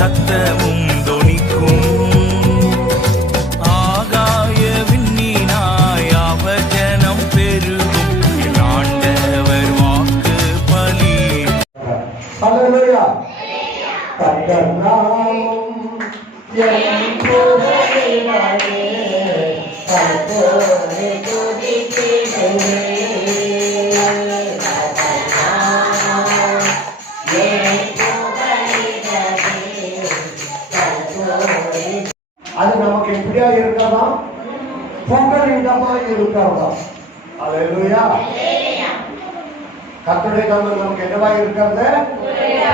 சத்தமும் தொனிக்கும். ஆகாய விண்ணினாய் அவஜனம் பெருகும் என் ஆண்டவர் வாக்கு பலி. அல்லேலூயா. கர்த்தர் நாமம் என் புகழினாலே கர்த்தரை துதித்திடுவே. அது நமக்கு எப்படியா இருக்கிறதா? புகழிடமா இருக்கிறதா? அல்லேலூயா. கர்த்தருடைய நாமம் நமக்கு என்னவா இருக்கிறது?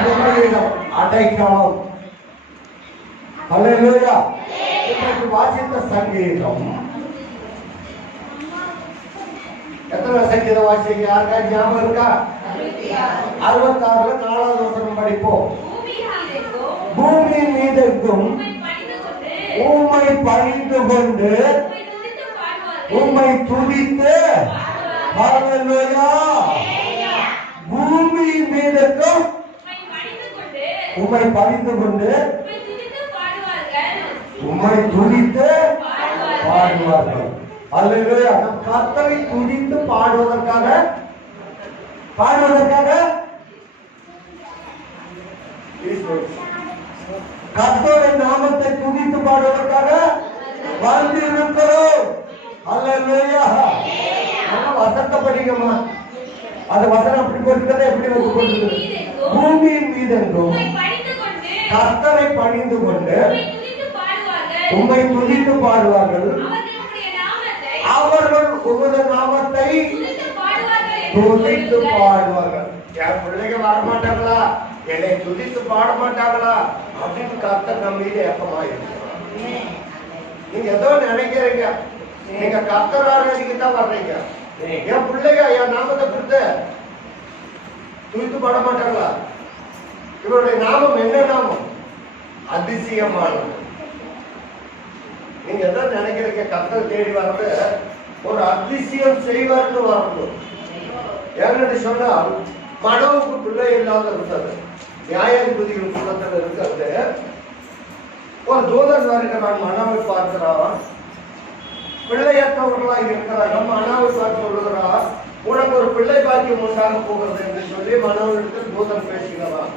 புகழிடம், அடைக்கலம். அல்லேலூயா. இன்றைக்கு வாசித்த சங்கீதம் எத்தனை சங்கீதம் வாசிக்க யாருக்கா ஞாபகம் இருக்கா? 66ல 4வது வசனம் படிப்போம். பூமி மீதெங்கும் உம்மை பணிந்து கொண்டு உம்மை துதித்து. அல்லேலூயா. பூமி மீதெங்கும் உம்மை பணிந்து கொண்டு உம்மை துதித்து பாடுவார்கள். அல்லேலூயா. கர்த்தரை துதித்து பாடுவதற்காக கர்த்தருடைய நாமத்தை துதித்து பாடுவதற்காக வந்து இருக்கிறோம். அல்லேலூயா. வசனத்தை படிக்கமா? அது வசனம் அப்படி போட்டுக்கிறத எப்படி வந்து போட்டுக்கிறது? பூமியின் மீதெங்கும் கர்த்தரை பணிந்து கொண்டு உம்மை துதித்து பாடுவார்கள். அவர்கள் உமது நாமத்தை துதித்து பாடுவார்கள். என் பிள்ளைங்க வரமாட்டாங்களா? என்னை துதித்து பாட மாட்டாங்களா அப்படின்னு கர்த்தர் நம்ம மீது ஏக்கமா இருக்கிறார். நீங்க ஏதோ நினைக்கிறீங்க, நீங்க கர்த்தர் ஆராதிக்கு தான் வர்றீங்க. என் பிள்ளைங்க என் நாமத்தை கொடுத்து துதித்து பாட மாட்டாங்களா? இவருடைய நாமம் என்ன நாமம்? அதிசயமானது. நீங்க எதை நினைக்கிறீங்க? கர்த்தர் தேடி வர்றது ஒரு அதிசயம் செய்வார்னு வரணும். ஏன்னு சொன்னால் மனோவுக்கு பிள்ளை இல்லாத இருந்தது. நியாயாதிபதிகள் குலத்தில் இருக்கிறது. ஒரு தூதன் வருகிறான், மனோவை பார்க்கிறான். பிள்ளையற்றவர்களா இருக்கிறாங்க. மனோவை பார்த்து சொல்லுகிறான், உனக்கு ஒரு பிள்ளை பாக்கியம் உண்டாக போகிறது என்று சொல்லி மனோவிடத்தில் தூதன் பேசுகிறான்.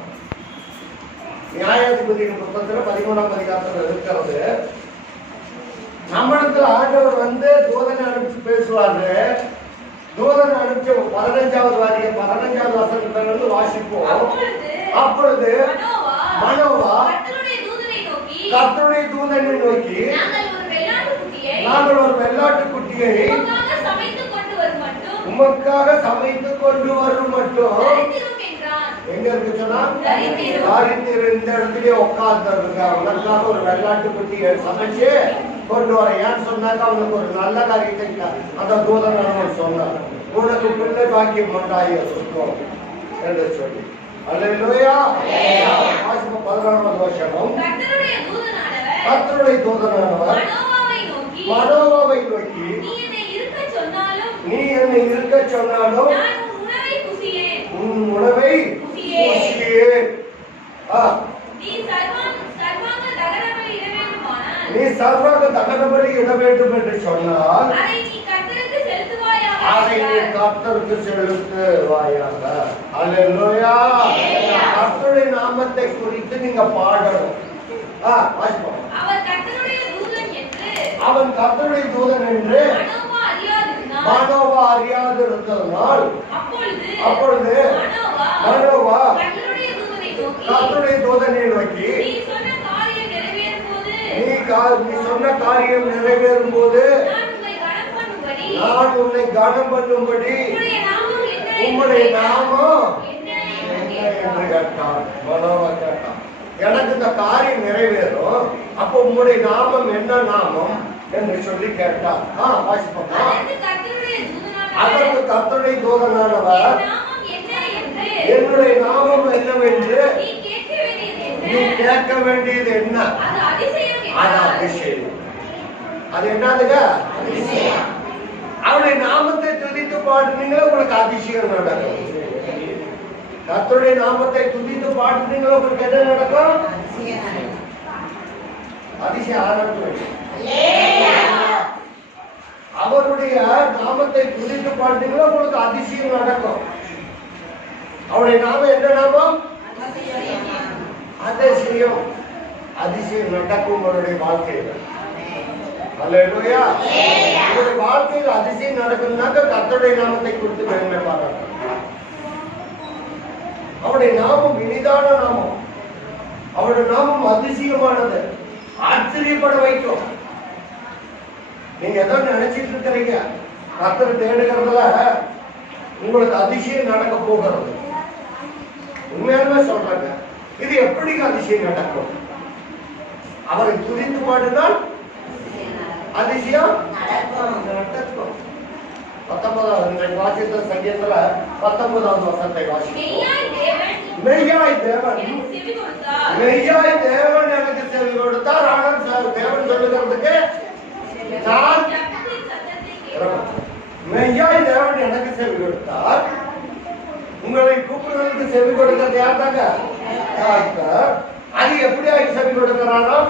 நியாயாதிபதிகள் புத்தகத்தில் 13ஆம் அதிகாரத்தில் இருக்கிறது. நம்மிடத்துல ஆண்டவர் வந்து தூதனை அனுப்பிச்சு பேசுவாரு. தூதனை அனுப்பிச்சு 15வது வசனத்திலிருந்து வாசிப்போம். அப்பொழுது மனோவா கர்த்தருடைய தூதனை நோக்கி, நாங்கள் ஒரு வெள்ளாட்டு குட்டியை உமக்காக சமைத்து கொண்டு வரும் மட்டும். எங்க இருக்கு சொன்னா தாரித்திர இந்த இடத்துலயே உட்கார்ந்துருங்க. உனக்காக ஒரு வெள்ளாட்டு குட்டியை சமைச்சு கொண்டு வர. ஏன்னு சொன்னாக்க அவனுக்கு ஒரு நல்ல காரியத்தை அந்த தூதன் சொன்னார், உனக்கு பிள்ளை பாக்கியம் உண்டாய சுத்தம் என்று சொல்லி. அல்லேலூயா. 16வது வசனம். கர்த்தருடைய தூதனானவர் மனோவாவை நோக்கி, நீ என்னை இருக்க சொன்னாலும் உன் உணவை புசியேன். நீ சர்வாங்க தகனபடி இட வேண்டும் என்று சொன்னால் அதை நீ கர்த்தருக்கு செலுத்துவாயாக. அல்லேலூயா. கர்த்தருடைய நாமத்தை குறித்து நீங்க பாடணும். அவன் கர்த்தருடைய தூதன் என்று மனோவா அறியாது இருந்ததனால் அப்பொழுது மனோவா கர்த்தருடைய தூதனை நோக்கி, நீ சொன்ன காரியம் நிறைவேறும் போது நான் உன்னை கனம் பண்ணும்படி உம்முடைய நாமம் என்ன என்று கேட்டான். மனோவா கேட்டான், எனக்கு இந்த காரியம் நிறைவேறும், அப்போ உம்முடைய நாமம் என்ன நாமம் என்று சொல்லி கேட்டான். அதற்கு கர்த்தருடைய தூதனானவர், என்னுடைய நாமம் என்னவென்று நீ கேட்க வேண்டியது என்ன? அது அதிசயம். அது என்னதுங்க? அவருடைய நாமத்தை துதித்து பாடுனீங்க, உங்களுக்கு அதிசயம் நடக்கும். கர்த்தருடைய நாமத்தை துதித்து பாடுறீங்களோ உங்களுக்கு என்ன நடக்கும்? அதிசயம் ஆரம்பிச்சு. அவருடைய நாமத்தை துதித்து பாடுறீங்களோ உங்களுக்கு அதிசயம் நடக்கும். அவருடைய நாமம் என்ன நாமம்? அதிசயம். அதிசயம் நடக்கும் உங்களுடைய வாழ்க்கையில். அல்லேலூயா. உங்களுடைய வாழ்க்கையில் அதிசயம் நடக்கும்னாக்க கர்த்தருடைய நாமத்தை குறித்து மேன்மை பாராட்டணும். அவருடைய நாமம் இனிதான நாமம். அவருடைய நாமம் அதிசயமானது, ஆச்சரியப்பட வைக்கும். நீங்க ஏதோ நினைச்சிட்டு இருக்கிறீங்க, கர்த்தரை தேடுகிறதுல உங்களுக்கு அதிசயம் நடக்க போகிறது. உண்மையாலுமே சொல்றாங்க, இது எப்படி அதிசயம் நடக்கும்? அவரை துதித்து பாடினால் அதிசயம் நடக்கும். 19வது வாசித்த சங்கீதத்துல 19வது வசனத்தை வாசிப்போம். மெய்யாய் தேவன் எனக்கு செவி கொடுத்தார். ஆனால் தேவன் சொல்லுகிறதுக்கு நான் மெய்யாய் தேவன் எனக்கு செவி கொடுத்தார். உங்களை கூப்பிடுறதுக்கு செவி கொடுக்கிறது யார்தாங்க? அது எப்படியாய் செவி கொடுக்கிறாரோ?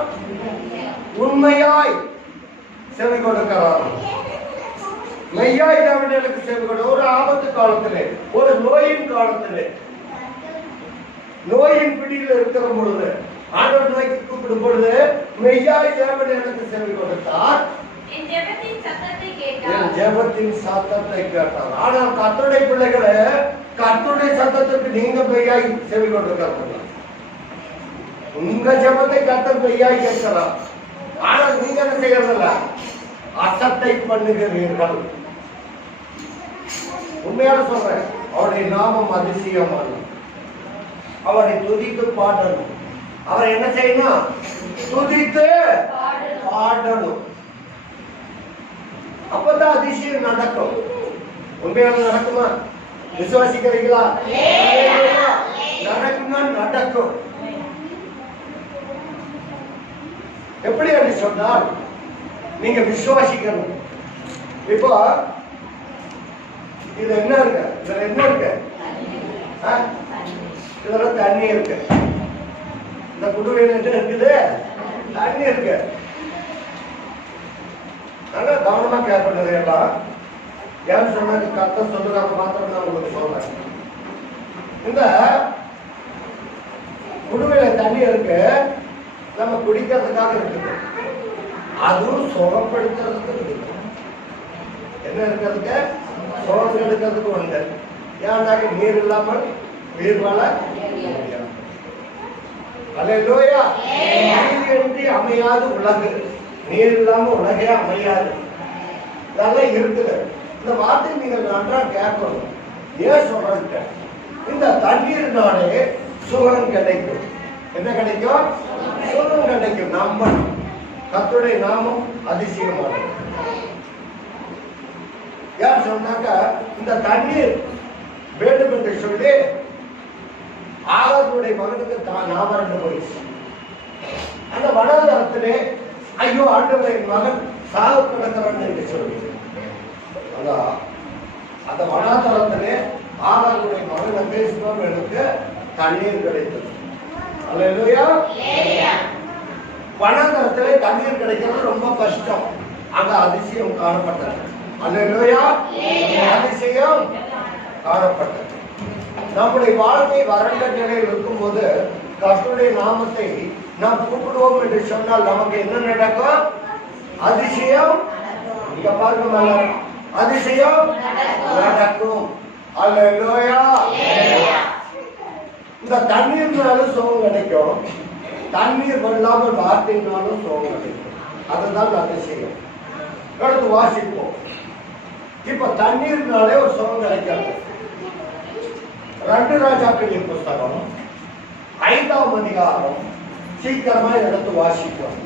உண்மையாய் செவி கொடுக்கிறாரோ? மெய்யாய் தேவன் எனக்கு செவி கொடு. ஒரு ஆபத்து காலத்திலே, ஒரு நோயின் காலத்திலே, நோயின் பிடியில் இருக்கிற பொழுது, ஆண்டவர் நோய்க்கு கூப்பிடும் பொழுது மெய்யாய் தேவன் எனக்கு செவி கொடுத்தார். என் ஜெபத்தின் சத்தத்தை கேட்டார். ஆனால் கர்த்தருடைய பிள்ளைகளே, கர்த்தருடைய சத்தத்திற்கு நீங்க மெய்யாய் செவி கொடுக்கிறது. உங்க ஜெபத்தை கர்த்தர் மெய்யாய் கேட்கிறார். ஆனால் நீங்க என்ன செய்யறதில்ல? அசட்டை பண்ணுகிறீர்கள். உண்மையான சொல்றேன், அவருடைய நாமம் அதிசயமானது. அவரை துதித்து பாடணும். அவரை என்ன செய்யணும்? துதித்து பாடணும். அப்பதான் அதிசயம் நடக்கும். உண்மையான நடக்குமா? விசுவாசிக்கிறீங்களா? நடக்கும்னா நடக்கும். எப்படி என்று சொன்னால் நீங்க விசுவாசிக்கணும். இப்போ இது என்ன இருக்கு? இதுல என்ன இருக்கு? இதுல தண்ணி இருக்கு. இந்த குடுவையில் என்ன இருக்குது? தண்ணி இருக்கு. ஆனா கவனமா கேட்பது எல்லாம் ஏன்னு சொன்னா கர்த்தர் சொல்லுறாங்க மாத்திரம் நான் உங்களுக்கு சொல்றேன். இந்த குடுவையில தண்ணி இருக்கு, நம்ம குடிக்கிறதுக்காக இருக்குது. அதுவும் சுகப்படுத்துறதுக்கு இருக்கு. என்ன இருக்கிறதுக்கு? சுகம் எடுக்கிறதுக்கு உண்டு. ஏன்னாக்க நீர் இல்லாமல் உயிர் வாழ முடியாது. அல்லேலூயா. நீரின்றி அமையாது உலகு. நீர் இல்லாம உலகே அமையாது. இதெல்லாம் இருக்குது. இந்த வார்த்தை நீங்கள் நன்றா கேட்கணும். ஏன் சொல்றேன்? இந்த தண்ணீர்னாலே சுகம் கிடைக்கும். என்ன கிடைக்கும்? சுகம் கிடைக்கும். நம்பணும். கர்த்தருடைய நாமம் அதிசயமானது. யார் சொன்னாக்க இந்த தண்ணீர் வேண்டும் என்று சொல்லி ஆகாருடைய மகனுக்கு தான் நாமரண்டு போயிடுச்சு. அந்த வனாந்தரத்திலே ஐயோ ஆண்டவரை மகன் சாவு கிடக்கிறான் என்று சொல்லி அந்த வனாந்தரத்திலே ஆகாருடைய மகனை பேசுபவர்களுக்கு தண்ணீர் கிடைத்தது. அல்லேலூயா. வனாந்தரத்திலே தண்ணீர் கிடைக்கிறது ரொம்ப கஷ்டம். அங்க அதிசயம் காணப்பட்டது. அல்லேலூயா. அதிசயம் காணப்பட்டது. நம்முடைய வாழ்க்கை வறண்ட நிலையில் இருக்கும் போது கர்த்தருடைய நாமத்தை நாம் கூப்பிடுவோம் என்று சொன்னால் நமக்கு என்ன நடக்கும்? அதிசயம். இங்க பாருங்க, அதிசயம் நடக்கும். அல்லேலூயா. இந்த தண்ணீர்னாலும் சுகம் கிடைக்கும். தண்ணீர் வெல்லாமல் வார்த்தைனாலும் சுகம் கிடைக்கும். அதுதான் அதிசயம். அடுத்து வாசிப்போம். இப்ப தண்ணீர்னாலே ஒரு சுகம் கிடைக்காது. 2 ராஜாக்களின் புஸ்தகம் 5ஆம் அதிகாரம் சீக்கிரமா எடுத்து வாசிப்போம்.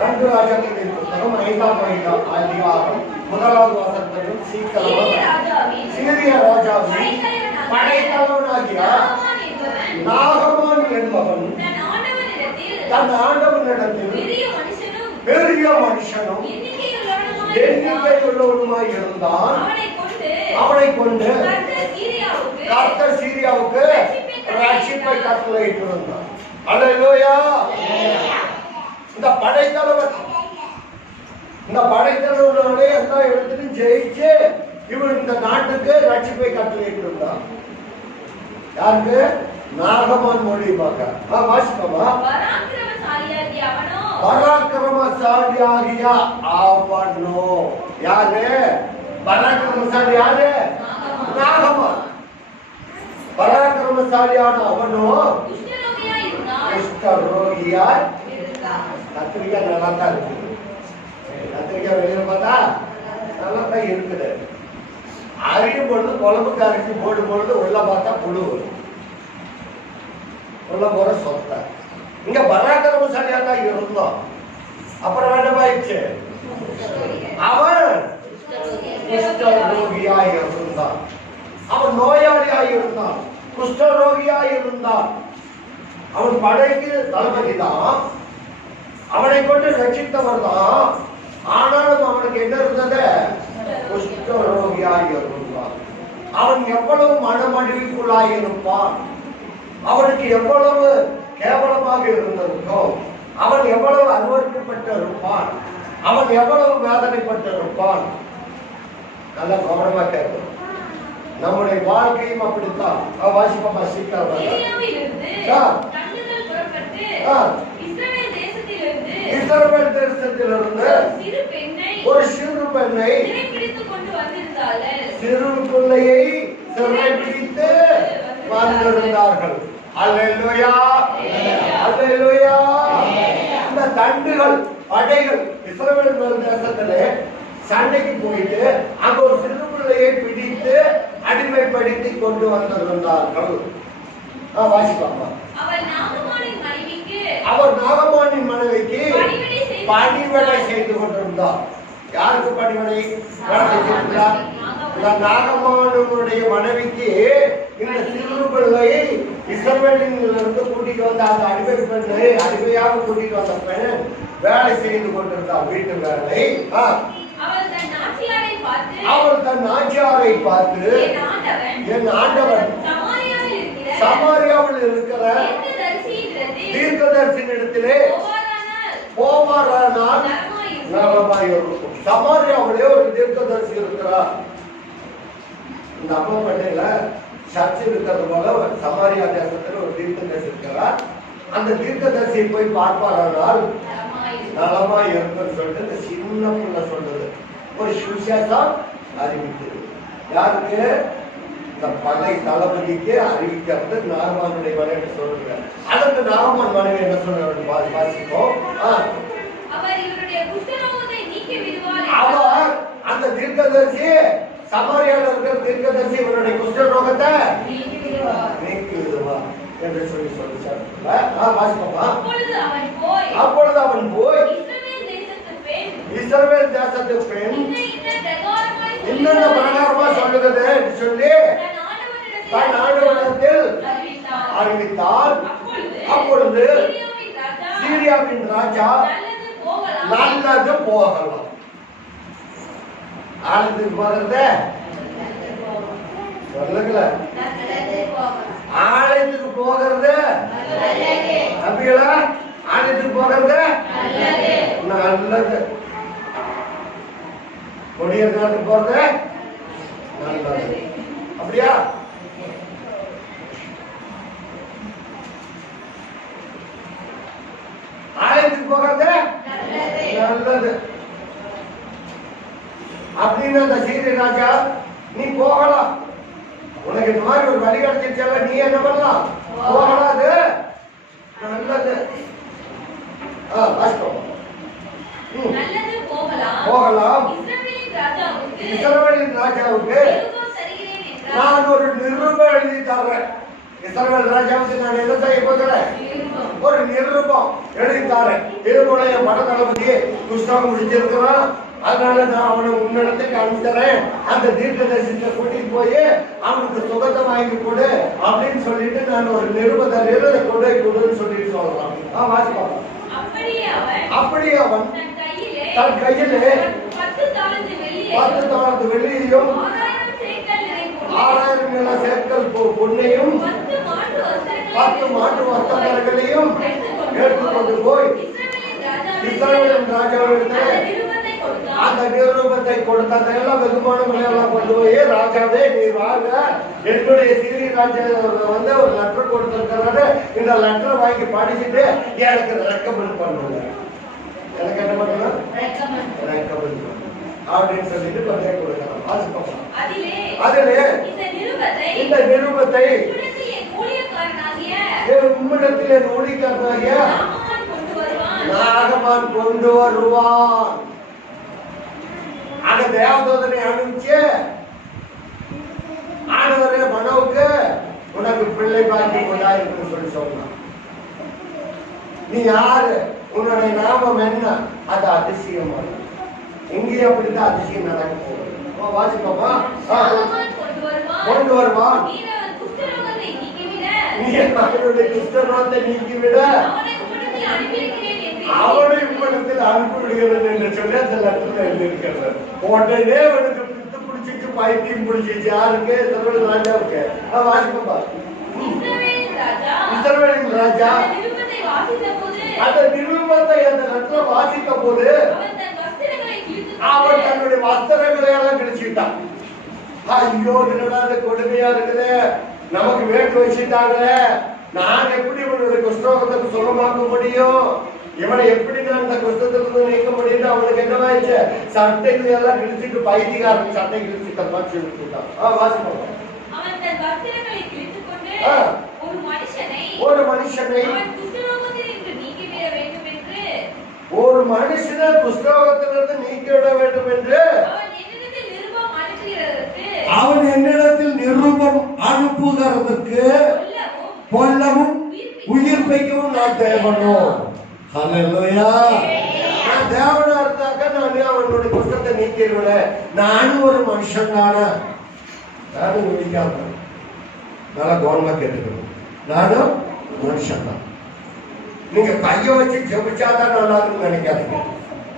2 ராஜாக்களின் புஸ்தகம் 5ஆம் அதிகாரம் 1வது வசனத்திலும் சீக்கிரமா சீரிய ராஜாவின் படைத்தலைவனாகிய நாகமான் என்பவன் தன் ஆண்டவனிடத்தில் பெரிய மனுஷனும் எண்ணிக்கை உள்ளவனுமாய் இருந்தான். அவனை கொண்டு கர்த்தர் சீரியாவுக்கு ரட்சிப்பை கட்டளையிட்டிருந்தார். அல்லேலூயா. இந்த படைத்தலைவர்களோட எல்லா இடத்திலும் ஜெயிச்சு இவர் இந்த நாட்டுக்கு ரட்சிப்பை கட்டளையிட்டிருந்தார். யாருக்கு? நாகமான் மூலியமாக. வாசிப்போமா? பராக்கிரமசாலியாகிய அவனோ. யாரு பராக்கிரமசாலி? யாரு? நாகமான். பராக்கிரமசாலியான அவனோ குஷ்டரோகியாய். கத்திரிக்காய் நல்லா தான் இருக்குது. கத்திரிக்காய் வெளியில பார்த்தா நல்லா தான் இருக்குது. அறியும் பொழுது குழம்புக்கு அரைச்சி போடும் பொழுது உள்ள பார்த்தா புழு உள்ள போற சொத்த. இங்க பராக்கிரமசாலியா தான் இருந்தோம். அப்புறம் வேண்டாமாயிடுச்சு. அவன் குஷ்டரோகியாய் இருந்தான். அவன் நோயாளியாய் இருந்தான். குஷ்டரோகியாய் இருந்தான். அவன் படைக்கு தளபதி தான். அவனை கொண்டு ரட்சித்தவர் தான். ஆனாலும் அவனுக்கு என்ன இருந்தது? குஷ்டரோகியாய் இருந்தான். அவன் எவ்வளவு மனமடிவுக்குள்ளாய் இருப்பான். அவனுக்கு எவ்வளவு கேவலமாக இருந்திருக்கோ, அவன் எவ்வளவு அனுபவிக்கப்பட்டு இருப்பான், அவன் எவ்வளவு வேதனைப்பட்டு இருப்பான். நல்ல கவனமா கேட்கும். நம்முடைய வாழ்க்கையும் அப்படித்தான். வாசிப்பா சீக்கிரம். இஸ்ரவேல் தேசத்திலிருந்து ஒரு சிறு பெண்ணை, சிறு பிள்ளையை சிறைபிடித்து வந்திருந்தார்கள். அல்லேலூயா, அல்லேலூயா. இந்த தண்டுகள் படைகள் இஸ்ரவேல் தேசத்திலே சண்டைக்கு போயிட்டு அங்க ஒரு சிறு பிள்ளையை பிடித்து அடிமைப்படுத்தி கொண்டு வந்திருந்தார்கள். வாசிப்பாப்பா. அவர் நாகமானின் மனைவிக்கு பணிவிடை செய்து கொண்டிருந்தார். யாருக்கு பணிவிடை நடத்திருந்தார்? நாகமானுடைய மனைவிக்கு இந்த சிறு பிள்ளையை இஸ்ரவேலிலிருந்து கூட்டிட்டு வந்த அந்த அடிமை பெண்ணை, அடிமையாக கூட்டிட்டு வந்த பெண் வேலை செய்து கொண்டிருந்தார். வீட்டு வேலை. அவள் தன் நாச்சியாரை பார்த்து, என் ஆண்டவன் சமாரியாவில் இருக்கிற தீர்க்கதரிசியினிடத்திலே போவாரானால் நலமாய் இருக்கும். சமாரியாவிலே ஒரு தீர்க்கதரிசி இருக்கிறார். இந்த அப்பா பண்ணையில சர்ச்சை இருக்கிறது போல சமாரியா தேசத்துல ஒரு தீர்க்கதரிசி இருக்கிறார். அந்த தீர்க்கதரிசியை போய் பார்ப்பாரானால் நலமாய் இருக்குன்னு சொல்லிட்டு இந்த சின்ன பிள்ளை சொல்றது ஒரு சுவிசேஷம் அறிவிக்கிறது. யாருக்கு? இந்த படை தளபதிக்கு அறிவிக்கிறது நாகமானுடைய மனைவி சொல்லுங்க. அதற்கு நாகமான் மனைவி என்ன சொல்றாரு வாசிப்போம். அவர் அந்த தீர்க்கதரிசி, சமாரியால இருக்கிற தீர்க்கதரிசி இவருடைய குஷ்டரோகத்தை நீக்கி விடுவார் என்று சொல்லி சொல்லிச்சார். வாசிப்போமா. அப்பொழுது அவன் போய் இஸ்ரவேல் தேசத்து பெண் இன்னொரு பிரகாரமா சொல்லுகிறது என்று சொல்லி தன் ஆண்டவனிடத்தில் அறிவித்தார். அப்பொழுது சீரியாவின் ராஜா நல்லது போகலாம். ஆலயத்துக்கு போகிறது சொல்லுங்கள, ஆலயத்துக்கு போகிறது அப்படிங்களா? ஆலயத்துக்கு போகிறது நல்லது. கொடியேற்றத்துக்கு போறது நல்லது. அப்படியா? ஆலயத்துக்கு போகிறது நல்லது அப்படின்னு அந்த சீரிய ராஜா, நீ போகலாம். உனக்கு இந்த மாதிரி ஒரு வழி கிடைச்சிருச்சால, நீ என்ன பண்ணலாம்? போகலாது நல்லது. போகலாம். இஸ்ரவேலின் ராஜாவுக்கு நான் ஒரு நிருபம் எழுதி தர்றேன். இஸ்ரவேல் ராஜாவுக்கு நான் என்ன செய்ய போகிறேன்? ஒரு நிருபம் எழுதி தரேன். இது போல என் பட தளபதியை புஸ்தகம் முடிச்சிருக்கிறான், அதனால நான் அவனை உன்னிடத்துக்கு அனுப்பித்தரேன். அந்த தீர்க்கதரிசியை கூட்டிட்டு போய் அவனுக்கு சுகத்தை வாங்கி கொடு அப்படின்னு சொல்லிட்டு நான் ஒரு நிருபத்தை கொண்டு கொடுன்னு சொல்லிட்டு சொல்லலாம். வாசிப்பாங்க. அப்படியே அவன் தன் கையிலே 10 தாலந்து வெள்ளியையும் 6000 சேக்கல் பொன்னையும் 10 மாட்டு வஸ்திரங்களையும் எடுத்துக்கொண்டு போய் இஸ்ரவேலின் ராஜாவிடத்தில் அந்த நிருபத்தை கொடுத்த எல்லாம் வெகுமானங்களை எல்லாம் கொண்டு போய், ராஜாவே நீ வாங்க, என்னுடைய சீரிய ராஜா வந்து ஒரு லெட்டர் கொடுத்திருக்கிறாரு, இந்த லெட்டரை வாங்கி படிச்சுட்டு எனக்கு ரெக்கமெண்ட் பண்ணுங்க. எனக்கு என்ன பண்ணணும்? ரெக்கமெண்ட் அப்படின்னு சொல்லிட்டு கொண்டே கொடுக்கலாம். வாசிப்போம். அதிலே இந்த நிருபத்தை உம்மிடத்தில் என் ஊழியக்காரனாகிய நாகமான் கொண்டு வருவான். அந்த தேவதூதனை அனுப்பிச்சு, ஆண்டவரே மனோவுக்கு உனக்கு பிள்ளை பாக்கியம் உண்டாயிருக்குன்னு சொல்லி சொன்னான். நீ யாரு, உன்னுடைய நாமம் என்ன? அது அதிசயமா. இங்கே அப்படிதான் அதிசயம் நடக்க போகுது. வாசிப்போமா? கொண்டு வருவான். நீ அவனுடைய குஷ்டரோகத்தை நீக்கிவிட அவனை உம்மிடத்தில் அனுப்பிவிடுகிறது என்று சொல்லி அந்த லெட்டர்ல எழுதியிருக்கிறது. உடனே அவனுக்கு பித்து பிடிச்சிட்டு பைத்தியம் பிடிச்சிச்சு. யாருக்கு? இஸ்ரவேல் ராஜாவுக்கு. வாசிப்போமா? இஸ்ரவேலின் ராஜா அந்த நிருபத்தை அந்த லெட்டரை வாசித்த போது அவன் தன்னுடைய வஸ்திரங்களை எல்லாம் கிழிச்சுட்டான். ஐயோ, என்னடா கொடுமையா இருக்குது, நமக்கு வேட்டு வச்சுட்டாங்களே, நான் எப்படி இவனுடைய குஷ்டரோகத்துக்கு சுகமாக்க முடியும், இவனை எப்படி நான் இந்த குஷ்டத்திலிருந்து நீக்க முடியும்? அவனுக்கு என்னவாயிடுச்சு? சட்டைகளை எல்லாம் கிழிச்சிட்டு பைத்தியக்காரன் சட்டை கிழிச்சுட்டான். வாசிப்போம். ஒரு மனுஷனை குஷ்டரோகத்திலிருந்து நீக்கிவிட வேண்டும் என்று அவன் என்னிடத்தில் நிருபம் அனுப்புகிறதுக்கு கொல்லவும் உயிர்ப்பிக்கவும் நான் தேவனோ. ஹல்லேலூயா. நான் தேவனா இருந்தாக்க நான் அவனுடைய குஷ்டத்தை நீக்கிடுவேன். நானும் ஒரு மனுஷன் தானே, நானும் முடிக்காம நல்லா கவனமா கேட்டுக்கணும். நானும் மனுஷன் தான். நீங்க கையை வச்சு ஜெபிச்சாதான் நல்லா இருக்குன்னு நினைக்காதீங்க.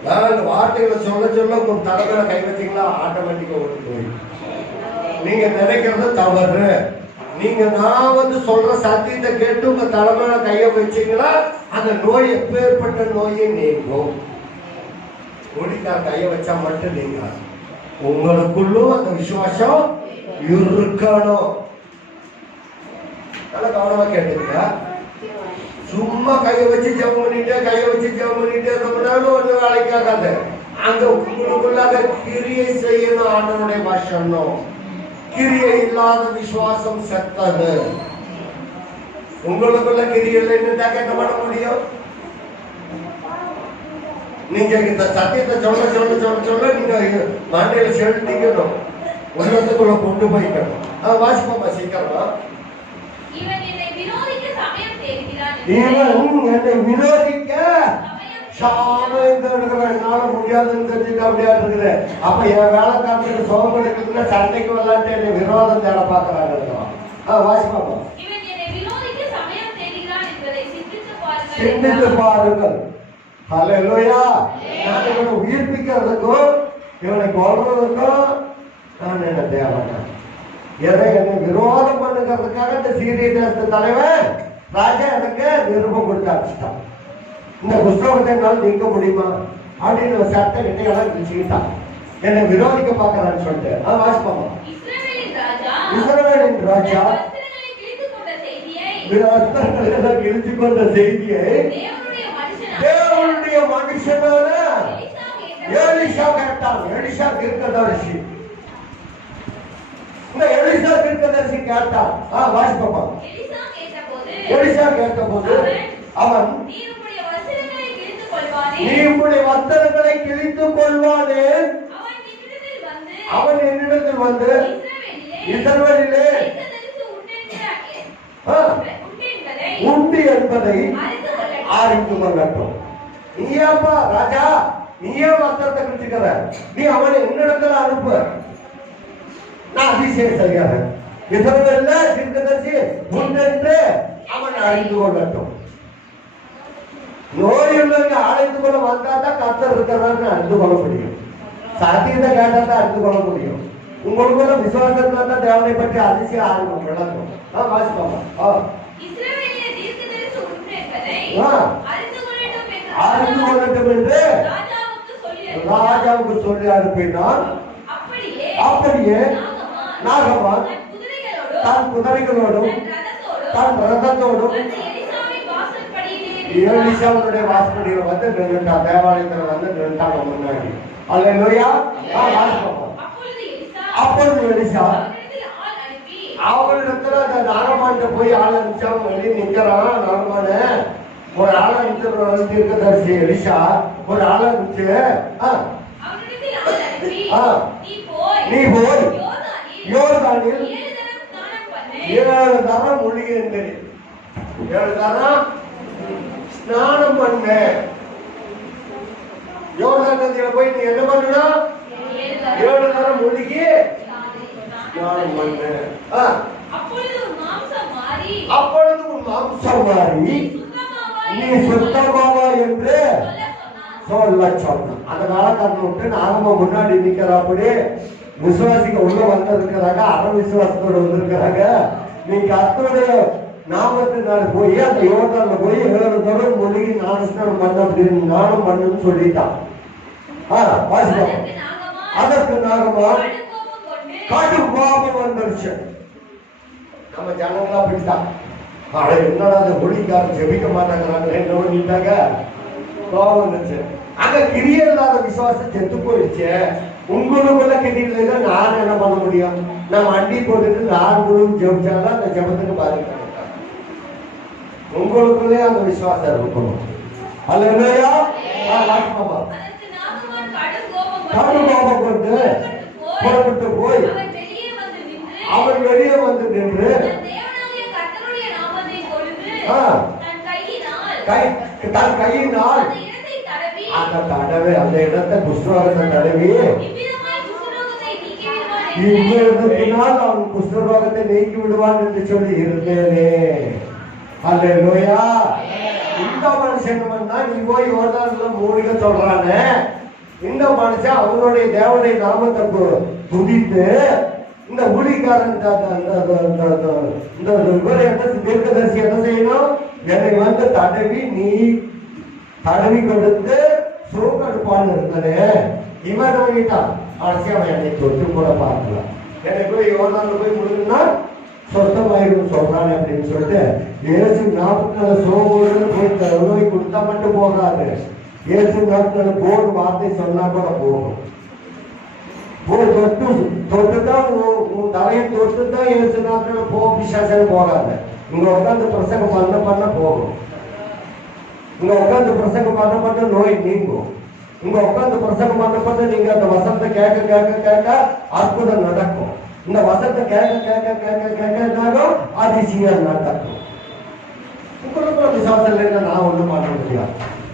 நான் இந்த வார்த்தைகளை சொல்ல சொல்ல உங்க தலைமையில கை வச்சீங்களா ஆட்டோமேட்டிக்கா ஓட்டு போய் நீங்க நினைக்கிறது தவறு. நீங்க நான் வந்து சொல்ற சத்தியத்தை கேட்டு உங்க தலைமையில கைய வச்சீங்களா அந்த நோய் எப்பேற்பட்ட நோயை நீங்கும். நோடிக்கார கைய வச்சா மட்டும் நீங்க உங்களுக்குள்ளும் அந்த விசுவாசம் இருக்கணும். நல்லா கவனமா கேட்டுங்க. சும்மா கையை வச்சு ஜெபம் பண்ணிட்டே ரொம்பனாலும் ஒண்ணு வேலைக்காகாது. அங்க உங்களுக்குள்ளாக கிரியை செய்யணும். ஆண்டவருடைய பாஷணும். கிரியை இல்லாத விசுவாசம் செத்தது. உங்களுக்குள்ள கிரியை இல்லைன்னு என்ன பண்ண முடியும்? நீங்க இந்த சத்தியத்தை சொல்ல நீங்க மண்டையில செலுத்திக்கணும், உள்ளத்துக்குள்ள கொண்டு போய்க்கணும். வாசிப்போமா சீக்கிரமா. இவன் என்னை விரோதிக்க என்னால முடியாதுன்னு தெரிஞ்சுட்டு அப்படியா இருக்குது. அப்ப என் வேலைக்காரத்துக்கு சோகம் எடுக்குதுன்னா சண்டைக்கு விளையாட்டு என்னை விரோதம் தேட பாக்குறாங்க. வாசிப்பாப்பா. சிந்தித்து பாருங்கள். ஹல்லேலூயா. நான் இவனை உயிர்ப்பிக்கிறதுக்கும் இவனை கொல்றதுக்கும் நான் என்ன தேவனா? என்னை விரோதம் பண்ணுகிறதுக்காக இந்த சீரிய தேச தலைவன் ராஜா எனக்கு நிருபம் கொடுத்து அடிச்சுட்டான். இந்த குஷ்டரோகத்தை என்னால் நீக்க முடியுமா அப்படின்னு சட்டை கிட்டையெல்லாம் கிழிச்சுக்கிட்டான். என்னை விரோதிக்க பாக்குறான்னு சொல்லிட்டு வாசிப்பாமா. இஸ்ரவேலின் ராஜா கிழிச்சு கொண்ட செய்தியை தேவனுடைய மனுஷனான எலிசா கேட்டான். எலிசா தீர்க்கதரிசி. இந்த எலிசா தீர்க்கதரிசி கேட்டான். வாசிப்பாமா. எலிசா கேட்டபோது அவன் நீ உம்முடைய வஸ்திரங்களை கிழித்துக் கொள்வானே. அவன் என்னிடத்தில் வந்து இஸ்ரவேலிலே உண்டு என்பதை அறிந்து கொள்ளட்டும். நீயாப்பா ராஜா, நீயே வஸ்திரத்தை கிழிச்சுக்கிற, நீ அவனை என்னிடத்தில் அனுப்பு, நான் அதிசயம் செய்யாத. இஸ்ரவேல்ல தீர்க்கதரிசி உண்டென்று அவன் அறிந்து கொள்ளட்டும். நோயுள்ளவங்க அழைத்து கொள்ள வந்தாதான் கர்த்தர் இருக்கிறான்னு அறிந்து கொள்ள முடியும். சத்தியத்தை கேட்டாதான் அறிந்து கொள்ள முடியும். உங்களுக்குள்ள விசுவாசத்துல தான் தேவனை பற்றி அதிசயம் ஆரம்பம் விளக்கும். வாசிப்பாங்க. இஸ்ரவேலின் தீர்க்கதரிசி உண்மை என்பதை அறிந்து கொள்ளட்டும் என்று ராஜாவுக்கு சொல்லி அனுப்பினான். அப்படியே நாகமான் தன் குதிரைகளோடும் தன் ரதத்தோடும் எலிசாவுடைய வாசப்படியில் வந்து நின்றுட்டான். தேவாலயத்தில் வந்து நின்றுட்டாங்க முன்னாடி. அல்லேலூயா. அப்பொழுது எலிசா அவங்களிடத்துல அந்த நாகமான்கிட்ட போய் ஆள் அனுப்பிச்சா வெளியே நிக்கிறான். நாகமான ஒரு ஆள் அனுப்பிச்சு தீர்க்கதரிசி எலிசா ஒரு ஆள் அனுப்பிச்சு நீ போய் யோர்தானில் 7 தரம் மூழ்கி 7 தரம் ஸ்நானம் பண்ண. யோர்தான் நதியில போய் நீ என்ன பண்ணா 7 தரம் மூழ்கி ஸ்நானம் பண்ண. அப்பொழுது உன் மாம்சம் மாறி நீ சுத்தமாவா என்று சொல்ல சொன்ன. அதனால தன்னை விட்டு நாகமா முன்னாடி நிக்கிறாப்படி விசுவாசிக்க உள்ள வந்திருக்கிறாங்க. விசுவாசத்தோட வந்திருக்கிறாங்க. நீங்க கர்த்தருடைய நாமத்தினால போய் அந்த யோர்தான்ல போய் 7 தரம் மூழ்கி ஸ்நானம் பண்ண அப்படின்னு நானும் பண்ணுன்னு சொல்லிட்டான். அதற்கு நாகமா கடும் கோபம் வந்துருச்சு. நம்ம ஜனங்களா அப்படித்தான். என்னடா அந்த ஒளிக்காரன் ஜெபிக்க மாட்டாங்கிறாங்க என்ன பண்ணிட்டாங்க கோபம் வந்துருச்சு. அங்க கிரியை இல்லாத விசுவாசம் செத்து போயிடுச்சு. உங்களுக்குள்ள கிரியில நான் என்ன பண்ண முடியும்? நான் வண்டி போட்டுட்டு 4 குழுவும் ஜெபிச்சாலும் அந்த ஜெபத்துக்கு பாதிக்க உங்களுக்குள்ளே அந்த விசுவாசம் இருக்கணும். அல்லேலூயா. கடும் கோபம் கொண்டு புறப்பட்டு போய் அவன் வெளியே வந்து நின்று தன் கையினால் அந்த தடவை அந்த இடத்தை குஷ்டரோகத்தை தடவி இவ்விடத்தினால் அவன் குஷ்டரோகத்தை நீக்கி விடுவான் என்று சொல்லி இருந்தேனே. அல்லேலூயா. இந்த மனுஷன் நீ போய் யோர்தான்ல மூழ்க சொல்றானே, இந்த மனுஷன் அவனுடைய தேவனுடைய நாமத்தை துதித்து இந்த ஊழிக்காரன் தீர்க்கதரிசி என்ன செய்யணும்? என்னை வந்து தடவி கொடுத்து சூக்கெடுப்பான்னு இருந்தனே. இவன் நோயிட்டான். அவன் என்னை தொட்டு கூட பார்க்கலாம். என்னை போய் யோர்தான்ல போய் முழுங்கினா சொத்தமாயிரும் சொல்றான் அப்படின்னு சொல்லிட்டு இயேசு 40 சோகோடு போய் நோய் கொடுத்தா மட்டும் போகாது. இயேசு 40 போர் வார்த்தை சொன்னா கூட போகும். தொட்டுதான் உன் தலையை தொட்டுதான் இயேசு 40 போ பிசாசு போகாது. இங்க உட்காந்து பிரசங்கம் பண்ண போகும். இங்க உட்காந்து பிரசங்கம் பண்ண நோய் நீங்கும். இங்க உட்காந்து பிரசங்கம் பண்ண நீங்க அந்த வசனத்தை கேட்க கேட்க கேட்க அற்புதம் நடக்கும். இந்த வசனத்தை கேட்க கேட்க கேட்க கேட்க அதிசயம் நடக்கும். உங்களுக்கு விசுவாசம் இல்லைன்னா நான் ஒண்ணும் பண்ண முடியாது.